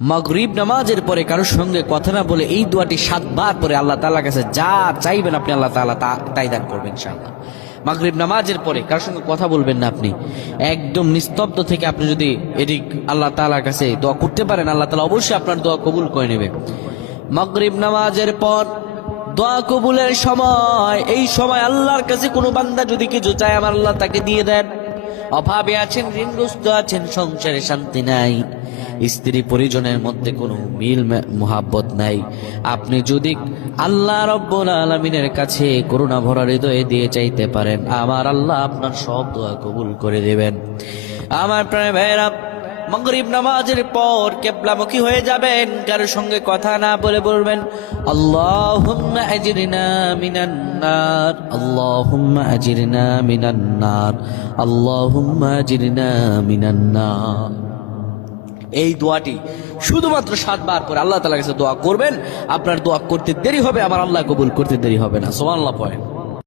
মাগরিব নামাজের পরে কারোর সঙ্গে কথা না বলে এই দোয়াটি 7 বার পরে আল্লাহ তাআলার কাছে যা চাইবেন আপনি আল্লাহ তাআলা তাই দান করবেন ইনশাআল্লাহ। মাগরিব নামাজের পরে কারোর সঙ্গে কথা বলবেন না, আপনি একদম নিস্তব্ধ থেকে আপনি যদি এদিক আল্লাহ তাআলার কাছে দোয়া করতে পারেন, আল্লাহ তাআলা অবশ্যই আপনার দোয়া কবুল করে নেবে। মাগরিব নামাজের পর দোয়া কবুলের সময়, এই সময় আল্লাহর কাছে কোনো বান্দা যদি কিছু চায় আমার আল্লাহ তাকে দিয়ে দেন। অভাবে আছেন, ঋণগ্রস্ত আছেন, সংসারে শান্তি নাই, স্ত্রী পরিজনের মধ্যে কোনো মিল মোহাব্বত নাই, আপনি যদি আল্লাহ রব্বুল আলামিনের কাছে করুণা ভরা হৃদয়ে দিয়ে চাইতে পারেন, আমার আল্লাহ আপনার সব দোয়া কবুল করে দেবেন। আমার প্রাণ ভাইরা, মাগরিব নামাজের পর কিবলামুখী হয়ে যাবেন, কারোর সঙ্গে কথা না বলে বলবেন আল্লাহুম্মা আজরিনা মিনান নার, আল্লাহুম্মা আজরিনা মিনান নার, আল্লাহুম্মা আজরিনা মিনান নার। এই দোয়াটি শুধুমাত্র 7 বার করে আল্লাহ তাআলার কাছে দোয়া করবেন। আপনার দোয়া করতে দেরি হবে, আমার আল্লাহ কবুল করতে দেরি হবে না। সুবহানাল্লাহ পড়েন।